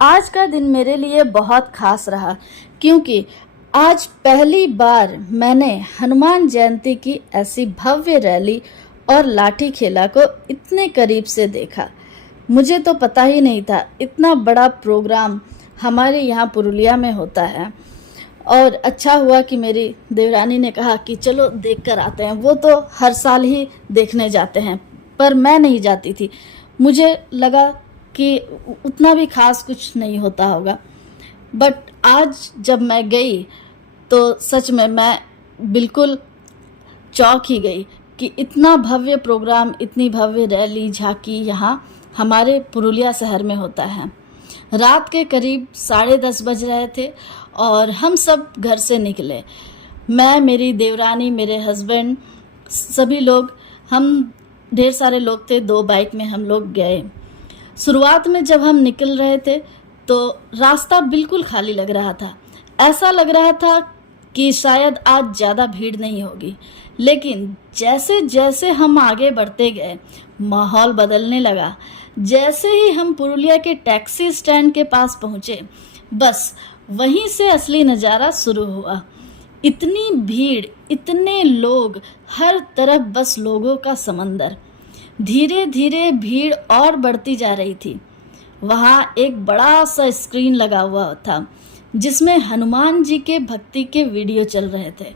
आज का दिन मेरे लिए बहुत खास रहा क्योंकि आज पहली बार मैंने हनुमान जयंती की ऐसी भव्य रैली और लाठी खेला को इतने करीब से देखा। मुझे तो पता ही नहीं था इतना बड़ा प्रोग्राम हमारे यहाँ पुरुलिया में होता है। और अच्छा हुआ कि मेरी देवरानी ने कहा कि चलो देख कर आते हैं। वो तो हर साल ही देखने जाते हैं पर मैं नहीं जाती थी। मुझे लगा कि उतना भी खास कुछ नहीं होता होगा, बट आज जब मैं गई तो सच में मैं बिल्कुल चौंक ही गई कि इतना भव्य प्रोग्राम, इतनी भव्य रैली झांकी यहाँ हमारे पुरुलिया शहर में होता है। रात के करीब 10:30 बज रहे थे और हम सब घर से निकले। मैं, मेरी देवरानी, मेरे हस्बैंड, सभी लोग, हम ढेर सारे लोग थे। 2 बाइक में हम लोग गए। शुरुआत में जब हम निकल रहे थे तो रास्ता बिल्कुल खाली लग रहा था। ऐसा लग रहा था कि शायद आज ज़्यादा भीड़ नहीं होगी, लेकिन जैसे जैसे हम आगे बढ़ते गए माहौल बदलने लगा। जैसे ही हम पुरुलिया के टैक्सी स्टैंड के पास पहुँचे, बस वहीं से असली नज़ारा शुरू हुआ। इतनी भीड़, इतने लोग, हर तरफ बस लोगों का समंदर। धीरे धीरे भीड़ और बढ़ती जा रही थी। वहाँ एक बड़ा सा स्क्रीन लगा हुआ था जिसमें हनुमान जी के भक्ति के वीडियो चल रहे थे।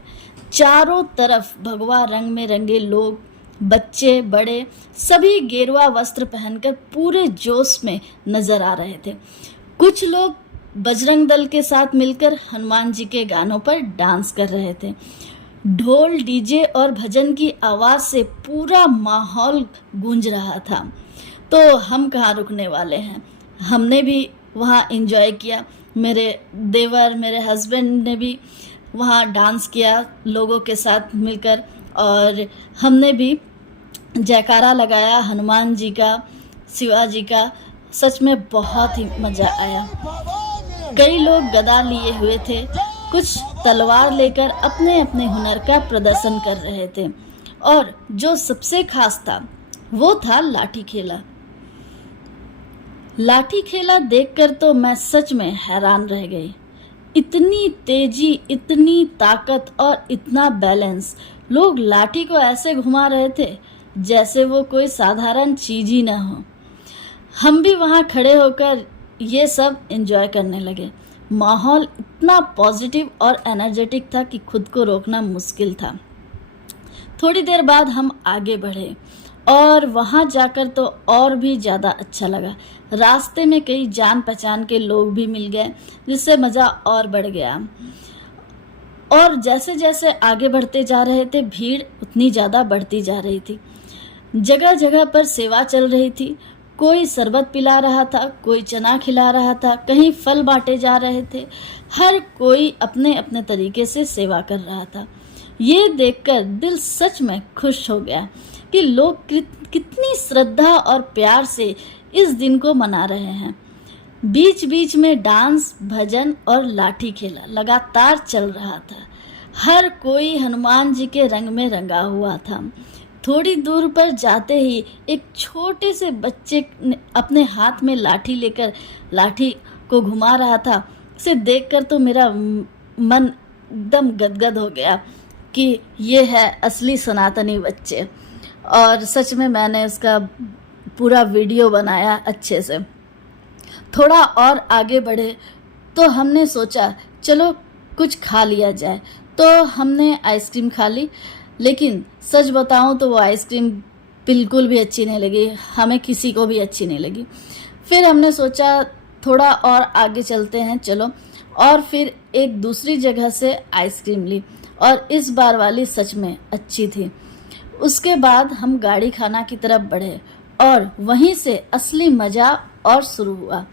चारों तरफ भगवा रंग में रंगे लोग, बच्चे बड़े, सभी गेरुआ वस्त्र पहनकर पूरे जोश में नजर आ रहे थे। कुछ लोग बजरंग दल के साथ मिलकर हनुमान जी के गानों पर डांस कर रहे थे। ढोल, डीजे और भजन की आवाज़ से पूरा माहौल गूंज रहा था। तो हम कहाँ रुकने वाले हैं, हमने भी वहाँ एंजॉय किया। मेरे देवर, मेरे हस्बैंड ने भी वहाँ डांस किया लोगों के साथ मिलकर, और हमने भी जयकारा लगाया हनुमान जी का, शिवाजी का। सच में बहुत ही मज़ा आया। कई लोग गदा लिए हुए थे, कुछ तलवार लेकर अपने अपने हुनर का प्रदर्शन कर रहे थे, और जो सबसे खास था वो था लाठी खेला। लाठी खेला देखकर तो मैं सच में हैरान रह गई। इतनी तेजी, इतनी ताकत और इतना बैलेंस। लोग लाठी को ऐसे घुमा रहे थे जैसे वो कोई साधारण चीज ही ना हो। हम भी वहाँ खड़े होकर ये सब एंजॉय करने लगे। माहौल इतना पॉजिटिव और एनर्जेटिक था कि खुद को रोकना मुश्किल था। थोड़ी देर बाद हम आगे बढ़े और वहाँ जाकर तो और भी ज़्यादा अच्छा लगा। रास्ते में कई जान पहचान के लोग भी मिल गए जिससे मज़ा और बढ़ गया। और जैसे जैसे आगे बढ़ते जा रहे थे भीड़ उतनी ज़्यादा बढ़ती जा रही थी। जगह जगह पर सेवा चल रही थी। कोई शरबत पिला रहा था, कोई चना खिला रहा था, कहीं फल बांटे जा रहे थे। हर कोई अपने अपने तरीके से सेवा कर रहा था। ये देखकर दिल सच में खुश हो गया कि लोग कितनी श्रद्धा और प्यार से इस दिन को मना रहे हैं। बीच बीच में डांस, भजन और लाठी खेला लगातार चल रहा था। हर कोई हनुमान जी के रंग में रंगा हुआ था। थोड़ी दूर पर जाते ही एक छोटे से बच्चे ने अपने हाथ में लाठी लेकर लाठी को घुमा रहा था। इसे देखकर तो मेरा मन एकदम गदगद हो गया कि ये है असली सनातनी बच्चे। और सच में मैंने उसका पूरा वीडियो बनाया अच्छे से। थोड़ा और आगे बढ़े तो हमने सोचा चलो कुछ खा लिया जाए, तो हमने आइसक्रीम खा ली। लेकिन सच बताऊं तो वो आइसक्रीम बिल्कुल भी अच्छी नहीं लगी, हमें किसी को भी अच्छी नहीं लगी। फिर हमने सोचा थोड़ा और आगे चलते हैं चलो, और फिर एक दूसरी जगह से आइसक्रीम ली और इस बार वाली सच में अच्छी थी। उसके बाद हम गाड़ी खाना की तरफ बढ़े और वहीं से असली मज़ा और शुरू हुआ।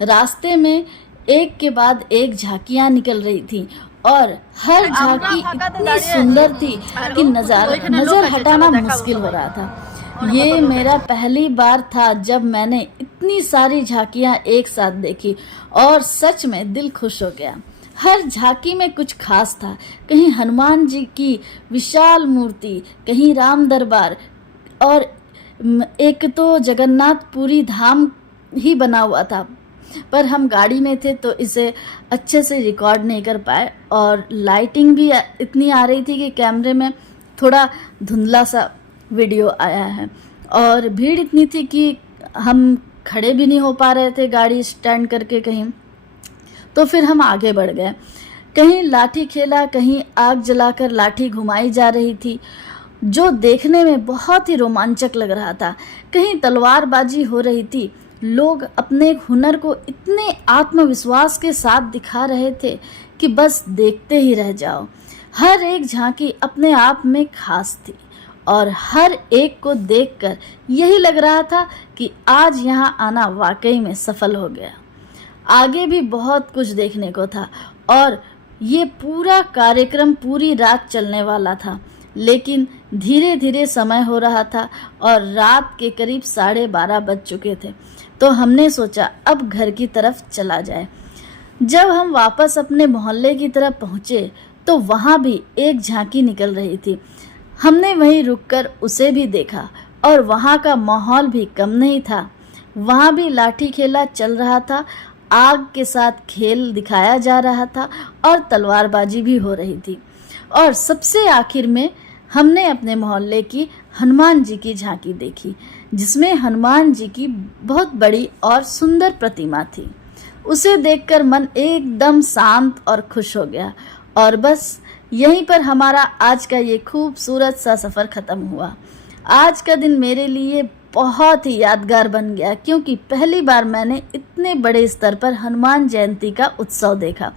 रास्ते में एक के बाद एक झांकियाँ निकल रही थी और हर झांकी इतनी सुंदर थी कि नजर हटाना मुश्किल हो रहा था। ये मेरा पहली बार था जब मैंने इतनी सारी झांकियाँ एक साथ देखी और सच में दिल खुश हो गया। हर झांकी में कुछ खास था। कहीं हनुमान जी की विशाल मूर्ति, कहीं राम दरबार, और एक तो जगन्नाथ पुरी धाम ही बना हुआ था। पर हम गाड़ी में थे तो इसे अच्छे से रिकॉर्ड नहीं कर पाए, और लाइटिंग भी इतनी आ रही थी कि कैमरे में थोड़ा धुंधला सा वीडियो आया है, और भीड़ इतनी थी कि हम खड़े भी नहीं हो पा रहे थे गाड़ी स्टैंड करके कहीं। तो फिर हम आगे बढ़ गए। कहीं लाठी खेला, कहीं आग जलाकर लाठी घुमाई जा रही थी, जो देखने में बहुत ही रोमांचक लग रहा था। कहीं तलवारबाजी हो रही थी। लोग अपने हुनर को इतने आत्मविश्वास के साथ दिखा रहे थे कि बस देखते ही रह जाओ। हर एक झांकी अपने आप में खास थी, और हर एक को देखकर यही लग रहा था कि आज यहाँ आना वाकई में सफल हो गया। आगे भी बहुत कुछ देखने को था, और ये पूरा कार्यक्रम पूरी रात चलने वाला था। लेकिन धीरे धीरे समय हो रहा था और रात के करीब 12:30 बज चुके थे। तो हमने सोचा अब घर की तरफ चला जाए। जब हम वापस अपने मोहल्ले की तरफ पहुँचे तो वहाँ भी एक झांकी निकल रही थी। हमने वहीं रुककर उसे भी देखा, और वहाँ का माहौल भी कम नहीं था। वहाँ भी लाठी खेला चल रहा था, आग के साथ खेल दिखाया जा रहा था, और तलवारबाजी भी हो रही थी। और सबसे आखिर में हमने अपने मोहल्ले की हनुमान जी की झांकी देखी, जिसमें हनुमान जी की बहुत बड़ी और सुंदर प्रतिमा थी। उसे देखकर मन एकदम शांत और खुश हो गया, और बस यहीं पर हमारा आज का ये खूबसूरत सा सफ़र ख़त्म हुआ। आज का दिन मेरे लिए बहुत ही यादगार बन गया, क्योंकि पहली बार मैंने इतने बड़े स्तर पर हनुमान जयंती का उत्सव देखा।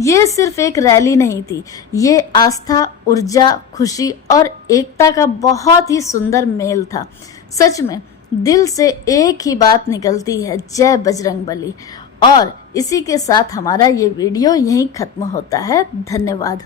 ये सिर्फ एक रैली नहीं थी, ये आस्था, ऊर्जा, खुशी और एकता का बहुत ही सुंदर मेल था। सच में दिल से एक ही बात निकलती है, जय बजरंगबली। और इसी के साथ हमारा ये वीडियो यहीं ख़त्म होता है। धन्यवाद।